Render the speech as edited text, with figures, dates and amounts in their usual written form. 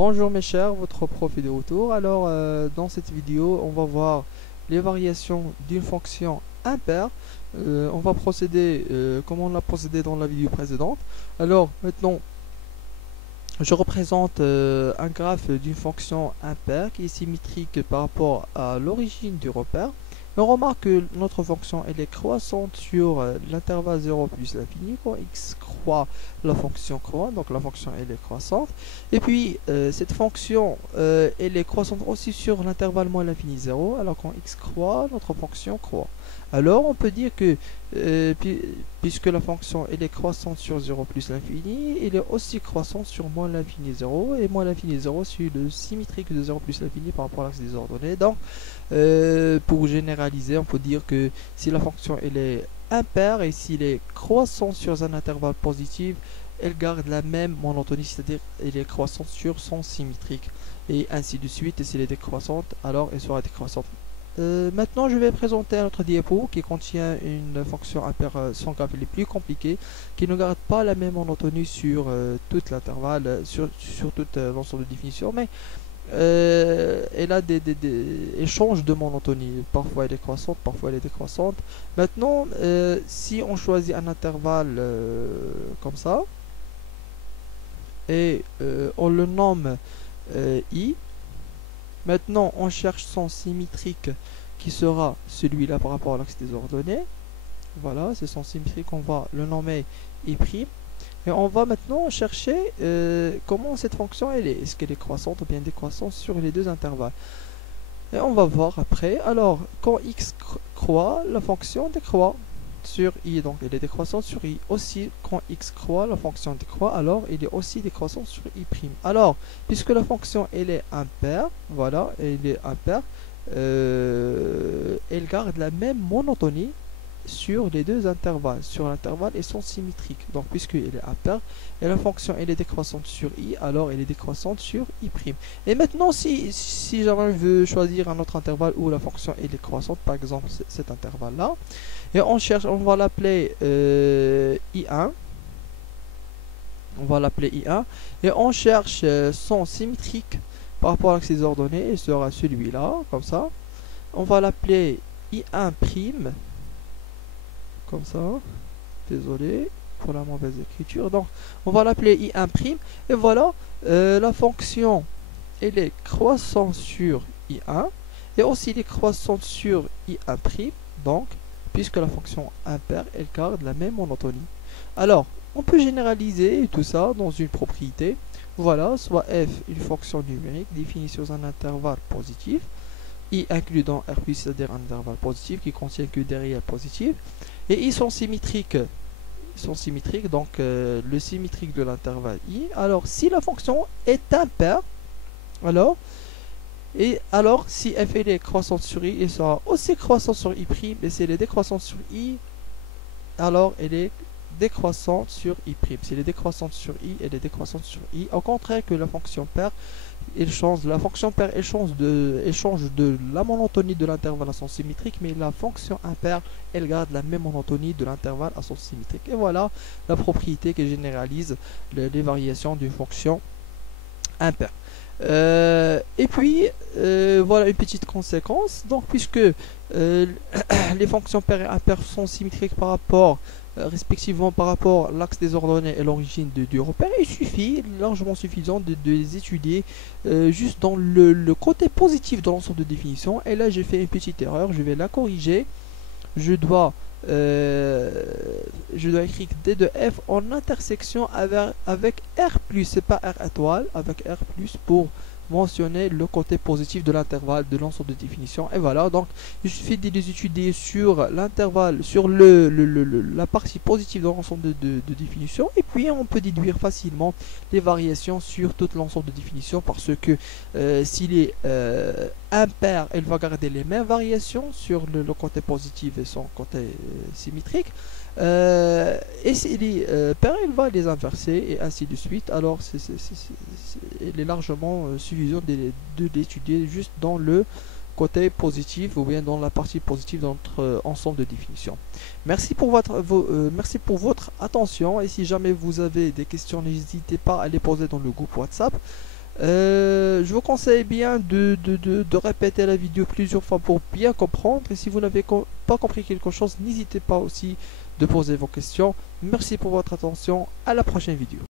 Bonjour mes chers, votre prof est de retour. Alors dans cette vidéo on va voir les variations d'une fonction impaire. On va procéder comme on l'a procédé dans la vidéo précédente. Alors maintenant je représente un graphe d'une fonction impaire qui est symétrique par rapport à l'origine du repère. On remarque que notre fonction elle est croissante sur l'intervalle 0 plus l'infini. Quand x croît, la fonction croît, donc la fonction elle est croissante. Et puis cette fonction elle est croissante aussi sur l'intervalle moins l'infini 0. Alors quand x croît, notre fonction croît. Alors on peut dire que puisque la fonction elle est croissante sur 0 plus l'infini, elle est aussi croissante sur moins l'infini 0, et moins l'infini 0 c'est le symétrique de 0 plus l'infini par rapport à l'axe des ordonnées. Donc pour généraliser, on peut dire que si la fonction elle est impaire et s'il est croissant sur un intervalle positif, elle garde la même monotonie, c'est-à-dire elle est croissante sur son symétrique, et ainsi de suite. Et s'il est décroissante, alors elle sera décroissante. Maintenant je vais présenter un autre diapo qui contient une fonction impaire. Son graphe est plus compliqué, qui ne garde pas la même monotonie sur tout l'intervalle, sur tout l'ensemble de définitions, mais elle a elle change de monotonie. Parfois elle est croissante, parfois elle est décroissante. Maintenant si on choisit un intervalle comme ça et on le nomme i. Maintenant, on cherche son symétrique qui sera celui-là par rapport à l'axe des ordonnées. Voilà, c'est son symétrique, on va le nommer i'. Et on va maintenant chercher comment cette fonction elle est. Est-ce qu'elle est croissante ou bien décroissante sur les deux intervalles. Et on va voir après. Alors, quand x croît, la fonction décroît sur i, donc elle est décroissante sur i. Aussi, quand x croît, la fonction décroît, alors elle est aussi décroissante sur i'. Alors, puisque la fonction elle est impaire, voilà, elle est impaire, elle garde la même monotonie sur les deux intervalles. Sur l'intervalle, elles sont symétriques. Donc, puisqu'elle est impaire et la fonction elle est décroissante sur i, alors elle est décroissante sur i'. Et maintenant, si jamais je veux choisir un autre intervalle où la fonction elle est croissante, par exemple cet intervalle-là, et on cherche, on va l'appeler i1. On va l'appeler i1 et on cherche son symétrique par rapport à l'axe des ordonnées. Il sera celui-là, comme ça. On va l'appeler i1', comme ça. Désolé pour la mauvaise écriture. Donc, on va l'appeler i1'. Et voilà, la fonction, elle est croissante sur i1 et aussi elle est croissante sur i1'. Donc, puisque la fonction impaire, elle garde la même monotonie. Alors, on peut généraliser tout ça dans une propriété. Voilà, soit f, une fonction numérique définie sur un intervalle positif, i inclus dans R+, c'est-à-dire un intervalle positif qui contient que des réels positifs, et ils sont symétriques. Ils sont symétriques, donc le symétrique de l'intervalle i. Alors, si la fonction est impaire, alors si f elle est croissante sur i, elle sera aussi croissante sur i', et si elle est décroissante sur i, alors elle est décroissante sur i'. Si elle est décroissante sur i, elle est décroissante sur i. Au contraire que la fonction paire, la fonction paire elle change de la monotonie de l'intervalle à son symétrique, mais la fonction impaire, elle garde la même monotonie de l'intervalle à son symétrique. Et voilà la propriété qui généralise les variations d'une fonction impaire. Et puis voilà une petite conséquence. Donc puisque les fonctions paires et impaires sont symétriques par rapport respectivement par rapport à l'axe des ordonnées et l'origine du repère, il suffit largement suffisant de les étudier juste dans le côté positif de l'ensemble de définition. Et là j'ai fait une petite erreur, je vais la corriger. Je dois écrire d de f en intersection avec R+, c'est pas R étoile, avec R+, pour mentionner le côté positif de l'intervalle de l'ensemble de définition. Et voilà, donc il suffit de les étudier sur l'intervalle, sur la partie positive de l'ensemble de définition, et puis on peut déduire facilement les variations sur tout l'ensemble de définition, parce que s'il est impair, elle va garder les mêmes variations sur le côté positif et son côté symétrique. Et s'il est pair, il va les inverser et ainsi de suite. Alors il est largement suffisant de l'étudier juste dans le côté positif ou bien dans la partie positive de notre ensemble de définitions. Merci pour votre attention, et si jamais vous avez des questions, n'hésitez pas à les poser dans le groupe WhatsApp. Je vous conseille bien de répéter la vidéo plusieurs fois pour bien comprendre. Et si vous n'avez pas compris quelque chose, n'hésitez pas aussi de poser vos questions. Merci pour votre attention. À la prochaine vidéo.